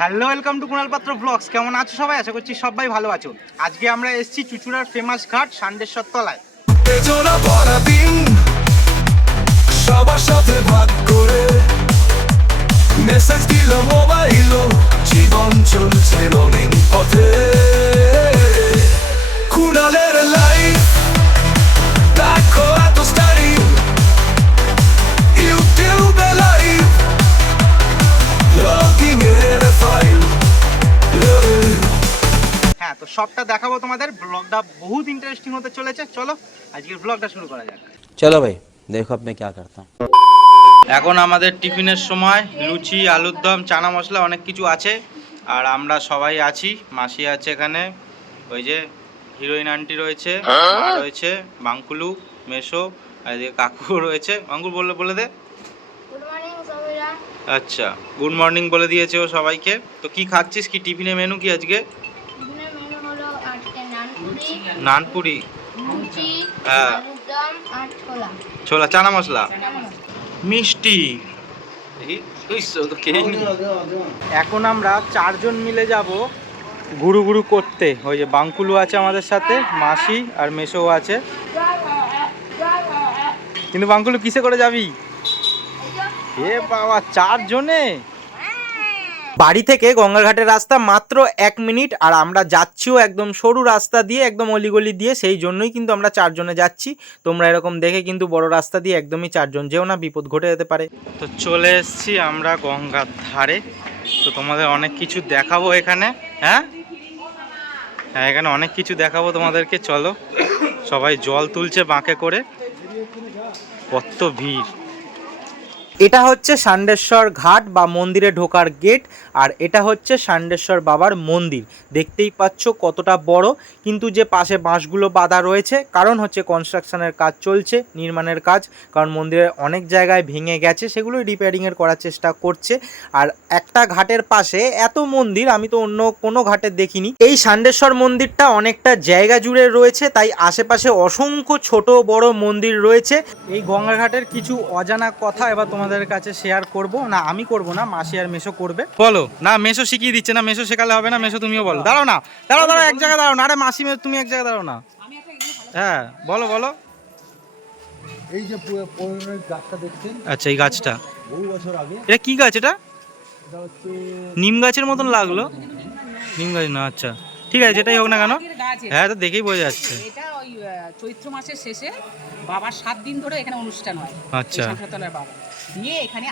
Hello, welcome to Kunal পাত্র blogs. কেমন আছো সবাই? আশা করছি সবাই ভালো আছো। আজকে আমরা এসেছি চুঁচুড়ার ফেমাস ঘাট ষান্ডেশ্বর তলায়। সবার সাথে ভাগ করে মেসেজ দিল মোবাইল, জীবন চলছে রঙিন পথে। কুণালের লাইফ দেখো এত স্টাইল, ইউটিউবে লাইভ লগিং এর ফাইল। হ্যাঁ, তো সবটা দেখাবো তোমাদের। ব্লগটা বহুত ইন্টারেস্টিং হতে চলেছে। চলো আজকের ব্লগটা শুরু করা যাক। चलो भाई देखो अब मैं क्या करता हूँ। এখন আমাদের টিফিনের সময় লুচি, আলুর দম, চানা মশলা অনেক কিছু আছে। আর আমরা সবাই আছি। মাসি আছে এখানে, ওই যে হিরোইন আন্টি রয়েছে, আর রয়েছে বাঙ্কুলু, মেশো, আর এদিকে কাকু রয়েছে। বাঙ্কুল বলে দে। Good morning সবাইরা। আচ্ছা, গুড মর্নিং বলে দিয়েছে ও সবাইকে। তো কি খাচ্ছিস? কি টিফিনে মেনু কি আজকে? ডিনার মেনু হলো আজকে নানপুরি, নানপুরি, লুচি, হ্যাঁ, আলুর দম আর ছোলা। ছোলা, চানা মশলা, চানা মশলা। মিষ্টি। এখন আমরা চারজন মিলে যাব ঘুরু ঘুরু করতে। ওই যে বাঙ্কুলু আছে আমাদের সাথে, মাসি আর মেশো আছে। কিন্তু বাঙ্কুলু কিসে করে যাবি? এ বাবা, চারজনে! বাড়ি থেকে গঙ্গাঘাটের রাস্তা মাত্র 1 মিনিট, আর আমরা যাচ্ছিও একদম সরু রাস্তা দিয়ে, একদম অলিগলি দিয়ে। সেই জন্যই কিন্তু আমরা চারজনে যাচ্ছি। তোমরা এরকম দেখে কিন্তু বড় রাস্তা দিয়ে একদমই চারজন যেও না, বিপদ ঘটে যেতে পারে। তো চলে এসেছি আমরা গঙ্গার ধারে। তো তোমাদের অনেক কিছু দেখাবো এখানে। হ্যাঁ হ্যাঁ, এখানে অনেক কিছু দেখাবো তোমাদেরকে। চলো, সবাই জল তুলছে বাঁকে করে। কত ভিড়! এটা হচ্ছে ষান্ডেশ্বর ঘাট বা মন্দিরে ঢোকার গেট, আর এটা হচ্ছে ষান্ডেশ্বর বাবার মন্দির। দেখতেই পাচ্ছ কতটা বড়। কিন্তু যে পাশে বাঁশগুলো বাঁধা রয়েছে, কারণ হচ্ছে কনস্ট্রাকশনের কাজ চলছে, নির্মাণের কাজ। কারণ মন্দিরের অনেক জায়গায় ভেঙে গেছে, সেগুলোই রিপেয়ারিংয়ের করার চেষ্টা করছে। আর একটা ঘাটের পাশে এত মন্দির আমি তো অন্য কোনো ঘাটে দেখিনি। এই ষান্ডেশ্বর মন্দিরটা অনেকটা জায়গা জুড়ে রয়েছে, তাই আশেপাশে অসংখ্য ছোট বড় মন্দির রয়েছে। এই গঙ্গাঘাটের কিছু অজানা কথা এবার তোমাদের কাছে শেয়ার করব। না, আমি করব না, মাসি আর মেশো করবে। বলো না, মেশো শিখিয়ে দিচ্ছে না। মেশো শেখালে হবে না, মেশো তুমিও বলো। দাঁড়াও না, দাঁড়াও, এক জায়গায় দাঁড়াও না। আরে মাসি, তুমি এক জায়গায় দাঁড়াও না। হ্যাঁ, বলো। এই যে পুরনো গাছটা দেখছেন, আচ্ছা, এই গাছটা বহু বছর আগে, এটা কি গাছ? এটা এটা হচ্ছে নিম গাছের মতন লাগলো। নিম গাছ না? আচ্ছা, ঠিক আছে, যেটাই হোক না কেন। হ্যাঁ, তো দেখেই বোঝা যাচ্ছে। এটা ওই চৈত্র মাসের শেষে বাবার 7 দিন ধরে এখানে অনুষ্ঠান হয়। আচ্ছা। শান্ততলার বাবা দিয়ে এখানে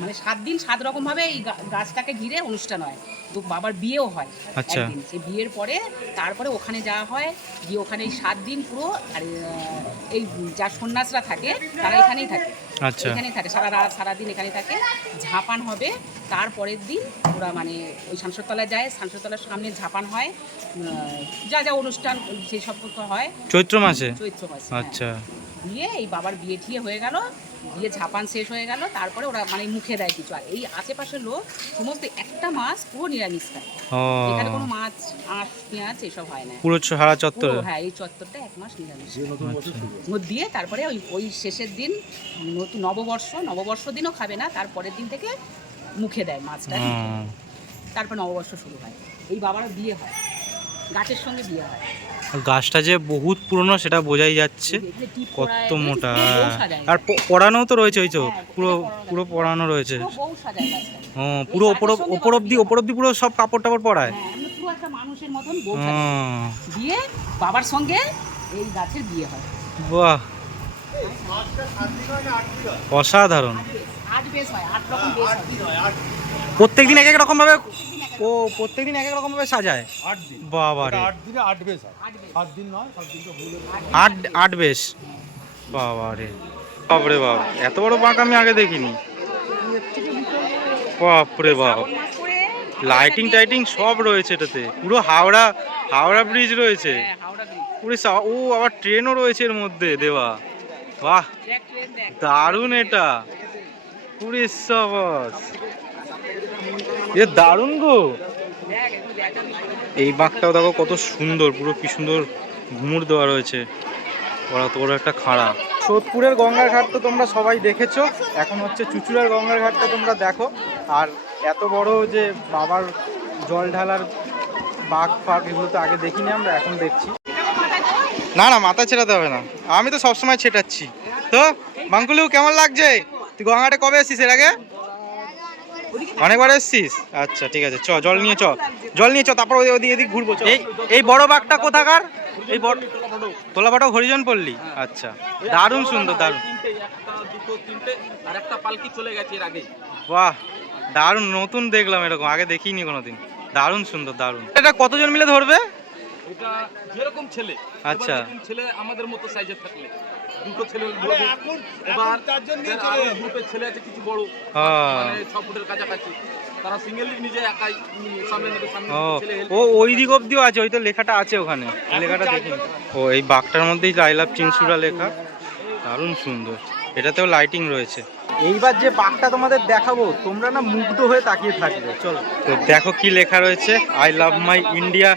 মানে 7 দিন 7 রকম ভাবে এই গাছটাকে ঘিরে অনুষ্ঠান হয়। তো বাবার বিয়েও হয় আচ্ছা। একদিন। সেই বিয়ের পরে তারপরে ওখানে যাওয়া হয়, গিয়ে ওখানে এই 7 দিন পুরো। আর এই যা সন্ন্যাসরা থাকে তারা এখানেই থাকে। আচ্ছা। এখানেই থাকে সারা রাত সারাদিন এখানেই থাকে। ঝাপান হবে তারপরের দিন ওরা মানে ওই শামসতলায় যায়। শামসতলার সামনে ঝাপান হয়, যা যা অনুষ্ঠান সেই সব হয় চৈত্র মাসে। চৈত্র মাসে। আচ্ছা। দিয়ে এই বাবার বিয়ে ঠিয়ে হয়ে গেল, বিয়ে ঝাপান শেষ হয়ে গেল, তারপরে ওরা মানে মুখে দেয় কিছু। আর এই আশেপাশের লোক সমস্ত একটা মাস পুরো নিরামিষ খায়। ও, এখানে কোনো মাছ, আঁশ, পেঁয়াজ এসব হয় না। পুরো সারা চত্বর। পুরো, হ্যাঁ, এই চত্বরটা 1 মাস নিরামিষ। দিয়ে তারপরে ওই শেষের দিন নতুন নববর্ষ দিনও খাবে না। তারপরের দিন থেকে মুখে দেয় মাছটা। তারপর নববর্ষ শুরু হয়। এই বাবার বিয়ে হয়, গাছের সঙ্গে বিয়ে হয়। গাছটা যে বহুত পুরনো সেটা বোঝাই যাচ্ছে। এখানে টিপ কত করায়, মোটা! বউ সাজায়। আর পড়ানো তো রয়েছে, ওই তো হ্যাঁ, পুরো পড়ানো রয়েছে। পুরো বউ সাজায় গাছটা। ও, পুরো ওপর অব্দি পুরো সব কাপড় টাপড় পরায়। হ্যাঁ, এমনি পুরো একটা মানুষের মতন বউ সাজায়। দিয়ে বাবার সঙ্গে এই গাছের বিয়ে হয়। বাহ, অসাধারণ! 8 বেশ হয়, 8 রকম বেশ হয়। প্রত্যেকদিন এক এক রকম ভাবে। ও, প্রত্যেকদিন এক এক রকম ভাবে সাজায়। 8 দিন। বাবা রে, 8 দিনে 8 বেশ হয়। 7 দিন নয়, 7 দিন তো ভুল হয়ে আট বেশ। বাবা রে, বাপরে বাপ, এত বড় বাঁক আমি আগে দেখিনি। বাপরে বাপ, লাইটিং টাইটিং সব রয়েছে এটাতে। পুরো হাওড়া ব্রিজ রয়েছে। হ্যাঁ, হাওড়া ব্রিজ। পুরো ও, আবার ট্রেনও রয়েছে এর মধ্যে দেওয়া। বাহ, দেখ ট্রেন দেখ। দারুণ! এটা পুরো সাবাস, এ দারুণ গো। দেখ একটু দেখ। এই বাঁকটাও দেখো কত সুন্দর, পুরো কি সুন্দর ঘুমুর দেওয়া রয়েছে। ওরা তো বড় একটা খাড়া। সোদপুরের গঙ্গার ঘাট তো তোমরা সবাই দেখেছো, এখন হচ্ছে চুঁচুড়ার গঙ্গার ঘাটটা তোমরা দেখো। আর এত বড় যে বাবার জল ঢালার বাঘ ফাঘ এগুলো তো আগে দেখিনি আমরা, এখন দেখছি। না না, মাথা ছেটাতে হবে না, আমি তো সবসময় ছেটাচ্ছি। তো বাঙ্কুলু কেমন লাগছে? তুই গঙ্গাটা কবে এসছিস এর আগে? অনেকবার এসছিস? আচ্ছা ঠিক আছে, জল নিয়ে জল নিয়ে তারপর ওদিক এদিক ঘুরবো। এই বড় বাঘটা কোথাকার? এই বড় তোলাপাটা হরিজন পল্লী। আচ্ছা, দারুণ সুন্দর, দারুণ। বাহ, দারুণ, নতুন দেখলাম এরকম, আগে দেখিনি কোনোদিন। দারুণ সুন্দর, দারুণ। এটা কতজন মিলে ধরবে? এটা যেরকম ছেলে, আচ্ছা, ছেলে আমাদের মতো সাইজের থাকলে দুটো ছেলে ধরবে। এবার গ্রুপের ছেলে আছে কিছু বড়, মানে 6 ফুটের কাছাকাছি, তারা সিঙ্গেলি নিজে একাই সামনে নেবে, সামনে ছেলে ও ওই দিক অব্দিও আছে, ওই তো লেখাটা আছে ওখানে, লেখাটা দেখি। ও এই বাঘটার মধ্যেই আই লাভ চিনসুরা লেখা, দারুণ সুন্দর। এটাতেও লাইটিং রয়েছে। এইবার যে বাঘটা তোমাদের দেখাবো, তোমরা না মুগ্ধ হয়ে তাকিয়ে থাকবে। চলো, তো দেখো কি লেখা রয়েছে, I love my India,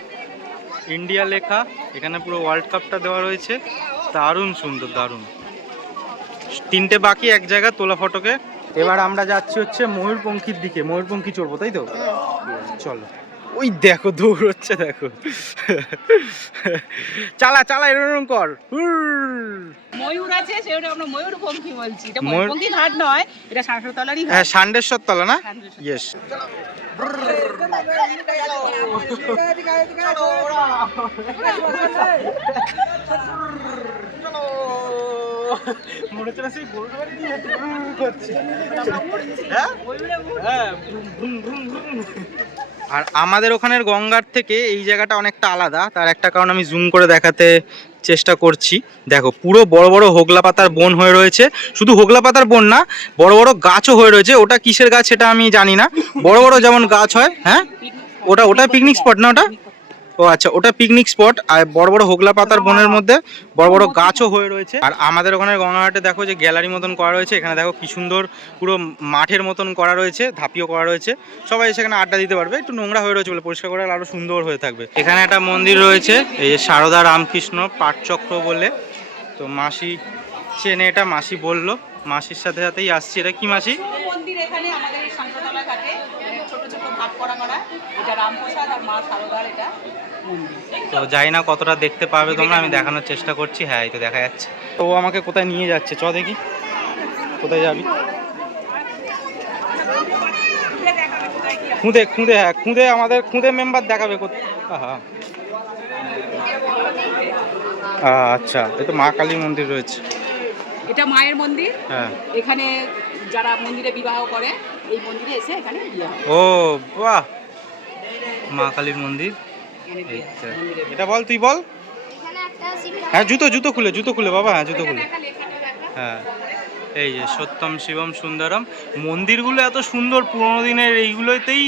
India লেখা। এখানে পুরো ওয়ার্ল্ড কাপটা দেওয়া রয়েছে, দারুণ সুন্দর, দারুণ। 3টে বাকি এক জায়গায় তোলা ফটোকে। এবার আমরা যাচ্ছি হচ্ছে ময়ূরপঙ্খীর দিকে, ময়ূরপঙ্খী চড়বো, তাই তো? চলো। ওই দেখো দৌড়চ্ছে, দেখো। চালা চালা, এরকম কর। ময়ূর আছে, সেটা আমরা ময়ূরপঙ্খী বলছি। এটা ময়ূরপঙ্খী ঘাট নয়, এটা সাঁকড়তলারই ঘাট। হ্যাঁ, সান্ডেশ্বর তলা না? ইয়েস। আর আমাদের ওখানের গঙ্গার থেকে এই জায়গাটা অনেকটা আলাদা, তার একটা কারণ আমি জুম করে দেখাতে চেষ্টা করছি। দেখো, পুরো বড় বড় হোগলা পাতার বন হয়ে রয়েছে। শুধু হোগলা পাতার বন না, বড় বড় গাছও হয়ে রয়েছে। ওটা কিসের গাছ সেটা আমি জানি না, বড় বড় যেমন গাছ হয়। হ্যাঁ, ওটা পিকনিক স্পট না ওটা? ও আচ্ছা, ওটা পিকনিক স্পট। আর বড় বড় হোগলা পাতার বনের মধ্যে বড় বড় গাছও হয়ে রয়েছে। আর আমাদের ওখানে গঙ্গাঘাটে দেখো যে গ্যালারি মতন করা রয়েছে। এখানে দেখো কি সুন্দর পুরো মাঠের মতন করা রয়েছে, ধাপিও করা রয়েছে। সবাই সেখানে আড্ডা দিতে পারবে। একটু নোংরা হয়ে রয়েছে বলে, পরিষ্কার করে আরো সুন্দর হয়ে থাকবে। এখানে একটা মন্দির রয়েছে, এই যে সারদা রামকৃষ্ণ পাঠচক্র বলে। তো মাসি চেনে এটা, মাসি বললো, মাসির সাথে সাথেই আসছি। এটা কি মাসি? মন্দির এখানে আমাদের সাঁকড়তলা ঘাটে ছোট ছোট ভাগ করা। এটা রামপ্রসাদ আর মা সারদার এটা মন্দির। তো জানি না কতটা দেখতে পাবে তোমরা, আমি দেখানোর চেষ্টা করছি। হ্যাঁ, এই তো দেখা যাচ্ছে। তো ও আমাকে কোথায় নিয়ে যাচ্ছে, চ দেখি কোথায় যাবি। খুঁদে খুঁদে, হ্যাঁ খুঁদে, আমাদের খুঁদে মেম্বার দেখাবে কোথায়। আচ্ছা, এই তো মা কালী মন্দির রয়েছে। এটা মায়ের মন্দির। হ্যাঁ, এখানে যারা মন্দিরে বিবাহ করে এই মন্দিরে এসে এখানে বিয়ে হয়। ও বাহ, মা কালীর মন্দির। এটা বল, তুই বল। এখানে একটা শিব হ্যাঁ, জুতো খুলে বাবা, হ্যাঁ জুতো খুলে। হ্যাঁ, এই যে সত্যম শিবম সুন্দরম। মন্দিরগুলো এত সুন্দর, পুরোনো দিনের, এইগুলোতেই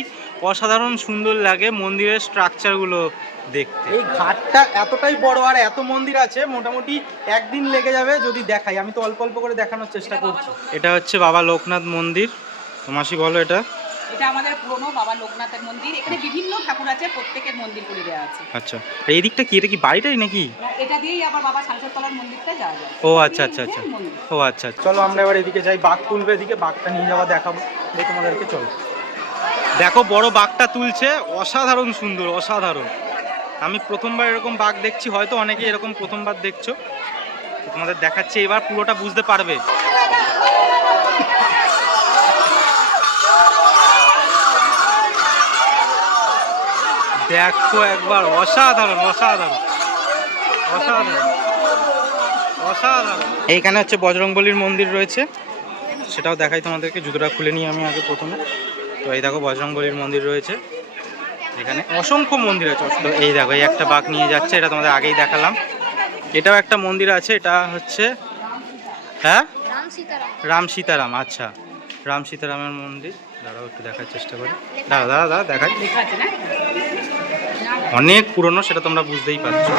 অসাধারণ সুন্দর লাগে মন্দিরের স্ট্রাকচারগুলো দেখতে। এই ঘাটটা এতটাই বড় আর এত মন্দির আছে, মোটামুটি একদিন লেগে যাবে যদি দেখাই। আমি তো অল্প অল্প করে দেখানোর চেষ্টা করছি। এটা হচ্ছে বাবা লোকনাথ মন্দির। মাসি বলো, এটা এটা আমাদের পুরনো বাবা লোকনাথের মন্দির। এখানে বিভিন্ন ঠাকুর আছে, প্রত্যেকের মন্দির করে দেওয়া আছে। আচ্ছা, এই দিকটা কি, এটা কি বাড়িটাই নাকি? এটা দিয়েই আবার বাবা সাঁকড়তলার মন্দিরটা যাওয়া যায়। ও আচ্ছা আচ্ছা আচ্ছা, ও আচ্ছা। চলো আমরা এবার এদিকে যাই, বাঘ তুলবে এদিকে, বাঘটা নিয়ে যাওয়া দেখাবো তোমাদেরকে। চলো, দেখো বড় বাঘটা তুলছে, অসাধারণ সুন্দর, অসাধারণ। আমি প্রথমবার এরকম বাঘ দেখছি, হয়তো অনেকে এরকম প্রথমবার দেখছো। তোমাদের দেখাচ্ছি, এবার পুরোটা বুঝতে পারবে। দেখো একবার, অসাধারণ অসাধারণ অসাধারণ অসাধারণ। এইখানে হচ্ছে বজরংবলীর মন্দির রয়েছে, সেটাও দেখাই তোমাদেরকে। জুতোটা খুলে নিই আমি আগে প্রথমে। তো এই দেখো বজরংবলীর মন্দির রয়েছে, এখানে অসংখ্য মন্দির আছে। তো এই দেখো, এই একটা বাঘ নিয়ে যাচ্ছে, এটা তোমাদের আগেই দেখালাম। এটাও একটা মন্দির আছে, এটা হচ্ছে হ্যাঁ রাম সীতারাম। আচ্ছা, রাম সীতারামের মন্দির। দাঁড়াও একটু দেখার চেষ্টা করি, দাঁড়া দেখাই। অনেক পুরনো, সেটা তোমরা বুঝতেই পারছো।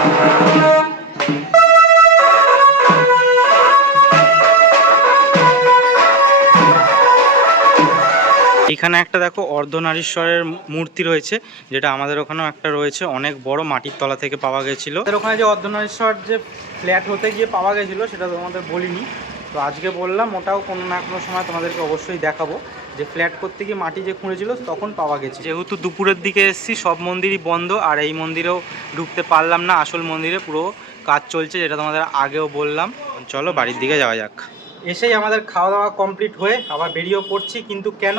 এখানে একটা দেখো অর্ধনারীশ্বরের মূর্তি রয়েছে, যেটা আমাদের ওখানেও একটা রয়েছে, অনেক বড়, মাটির তলা থেকে পাওয়া গেছিল। আমাদের ওখানে যে অর্ধনারীশ্বর যে ফ্ল্যাট হতে গিয়ে পাওয়া গেছিলো, সেটা তোমাদের বলিনি। তো আজকে বললাম, ওটাও কোনো না কোনো সময় তোমাদেরকে অবশ্যই দেখাবো। যে ফ্ল্যাট করতে গিয়ে মাটি যে খুঁড়েছিল তখন পাওয়া গেছে। যেহেতু দুপুরের দিকে এসেছি, সব মন্দিরই বন্ধ, আর এই মন্দিরেও ঢুকতে পারলাম না। আসল মন্দিরে পুরো কাজ চলছে, যেটা তোমাদের আগেও বললাম। চলো বাড়ির দিকে যাওয়া যাক। এসেই আমাদের খাওয়া দাওয়া কমপ্লিট হয়ে আবার বেরিয়েও পড়ছি, কিন্তু কেন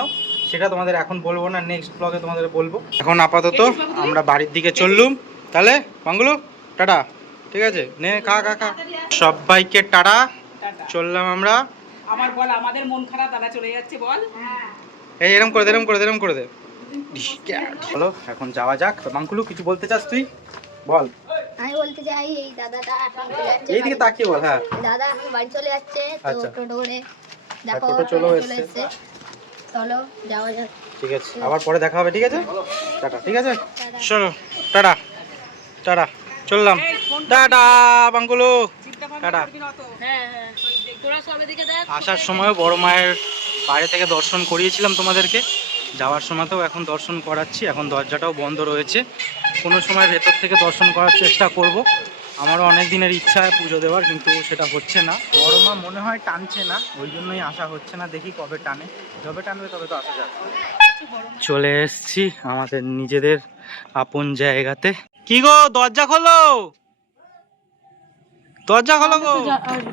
সেটা তোমাদের এখন বলবো না, নেক্সট ব্লগে তোমাদের বলবো। এখন আপাতত আমরা বাড়ির দিকে চললুম। তাহলে বাঙ্গুলো টাটা, ঠিক আছে, নে খা খা খা। সবাইকে টাটা, চললাম আমরা। আমার বল, আমাদের মন খারাপ, দাদা চলে যাচ্ছে বল। এই এরম করে দে, এরম করে দে, এরম করে দে। চলো এখন যাওয়া যাক। বাঙ্কুলু কিছু বলতে চাস তুই? বল। আমি বলতে চাই এই দাদাটা এখন চলে যাচ্ছে এইদিকে তাকিয়ে বল। হ্যাঁ, দাদা এখন বাড়ি চলে যাচ্ছে, তো আচ্ছা। টোটো করে দেখো টোটো চলেও চলে এসছে। এসছে। চলো যাওয়া যাক। ঠিক আছে, আবার পরে দেখা হবে, ঠিক আছে, টাটা, ঠিক আছে, চলো টাটা টাটা, চললাম, টাটা বাঙ্কুলু, টাটা। হ্যাঁ, তোরা সব এদিকে দেখ। আসার সময়ও বড় মায়ের বাইরে থেকে দর্শন করিয়েছিলাম তোমাদেরকে, যাওয়ার সময়তেও এখন দর্শন করাচ্ছি। এখন দরজাটাও বন্ধ রয়েছে, কোনো সময় ভেতর থেকে দর্শন করার চেষ্টা করব। আমারও অনেক দিনের ইচ্ছা পুজো দেওয়ার, কিন্তু সেটা হচ্ছে না। বড় মা মনে হয় টানছে না, ওই জন্যই আসা হচ্ছে না। দেখি কবে টানে, যবে টানবে তবে তো আসা যাবে। চলে এসছি আমাদের নিজেদের আপন জায়গাতে। কি গো, দরজা খোলো, দরজা খোলো গো।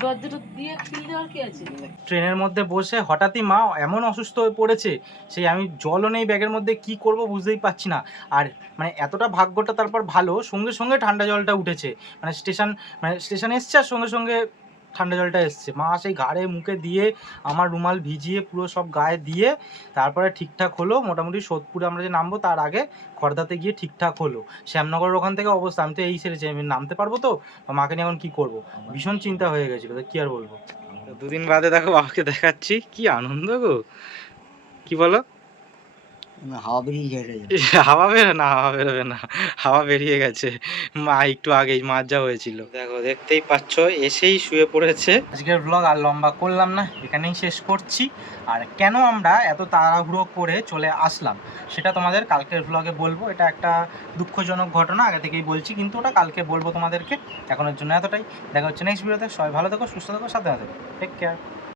দরজাটা দিয়ে খিল দেওয়ার কি আছে? ট্রেনের মধ্যে বসে হঠাৎই মা এমন অসুস্থ হয়ে পড়েছে, সেই আমি জলও নেই ব্যাগের মধ্যে, কি করব বুঝতেই পারছি না। আর মানে এতটা ভাগ্যটা তারপর ভালো, সঙ্গে সঙ্গে ঠান্ডা জলটা উঠেছে। মানে স্টেশনে এসছে আর সঙ্গে সঙ্গে ঠান্ডা জলটা এসছে। মা সেই ঘাড়ে মুখে দিয়ে, আমার রুমাল ভিজিয়ে পুরো সব গায়ে দিয়ে তারপরে ঠিকঠাক হলো। মোটামুটি সোদপুরে আমরা যে নামবো তার আগে খড়দাতে গিয়ে ঠিকঠাক হলো। শ্যামনগরের ওখান থেকে অবস্থা, আমি তো এই সেরেছি, আমি নামতে পারবো তো, মাকে নিয়ে এখন কী করবো, ভীষণ চিন্তা হয়ে গেছিলো, তো কী আর বলবো। দুদিন বাদে দেখো বাবাকে দেখাচ্ছি, কি আনন্দ গো, কি বলো? হাওয়া বেরোবে না, হাওয়া বেরোবে না, হাওয়া বেরিয়ে গেছে। মা একটু আগেই মাজা হয়েছিল, দেখো দেখতেই পাচ্ছ, এসেই শুয়ে পড়েছে। আজকের ব্লগ আর লম্বা করলাম না, এখানেই শেষ করছি। আর কেন আমরা এত তাড়াহুড়ো করে চলে আসলাম সেটা তোমাদের কালকের ব্লগে বলবো। এটা একটা দুঃখজনক ঘটনা, আগে থেকেই বলছি, কিন্তু ওটা কালকে বলবো তোমাদেরকে। এখনের জন্য এতটাই, দেখা হচ্ছে নেক্সট ভিডিওতে। সবাই ভালো থেকো, সুস্থ থেকো, সাবধানে থেকো, টেক কেয়ার।